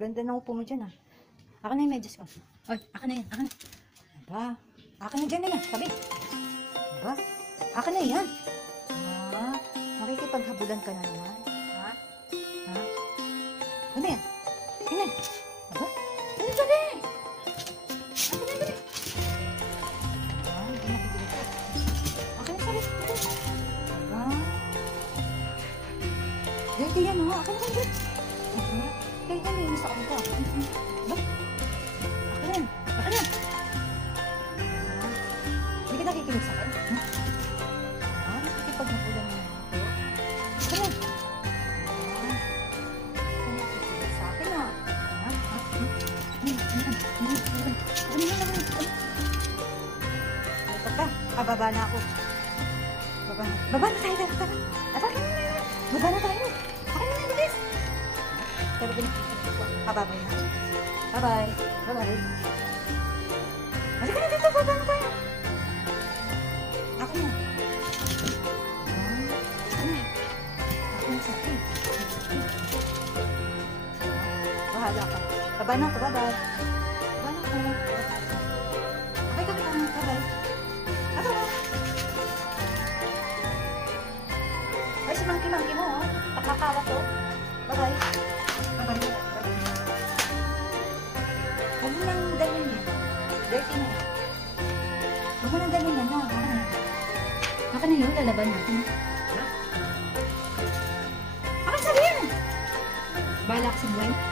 Ganda na upo mo dyan ah. Akin na yung medyas ko. Oy, akin na yan, akin na. Aba, akin na dyan na yan, sabi. Aba, akin na yan. Ah, makikipaghabulan ka na naman. Ha? Ha? Ano yan? Ano yan? Aba, ano sabi? Akin na dyan. Ah, hindi nakikita ko. Akin na sabi. Aba. Dirty yan ha, akin na dyan. Kaya yan, linis ako ito. Aba. Akin yan, akin yan. Hindi ka nakikinig sa akin? Nakikipaghabulan mo na ako. Akin yan. Nakikinig sa akin ah. Baba na ako. Baba na tayo. Tara. Baba na tayo. Akin na, bilis. Pero babay na. Bye-bye. Bye-bye. Halika na dito. Baba na tayo. Ako na. Ako na sa akin. Bahala ka. Baba na ako. Bye-bye. Baba na ako. Okay ka na. Bye-bye. Ako na. Ay, si Monkey mo, oh. Takakawa ko. Bye-bye. Bye-bye. Huwag mo nang dalhin yan. Dirty na yan. Huwag mo nang dalhin yan, no? Baka na yun, lalaban natin. Baka sabihin. Balak sa buwan.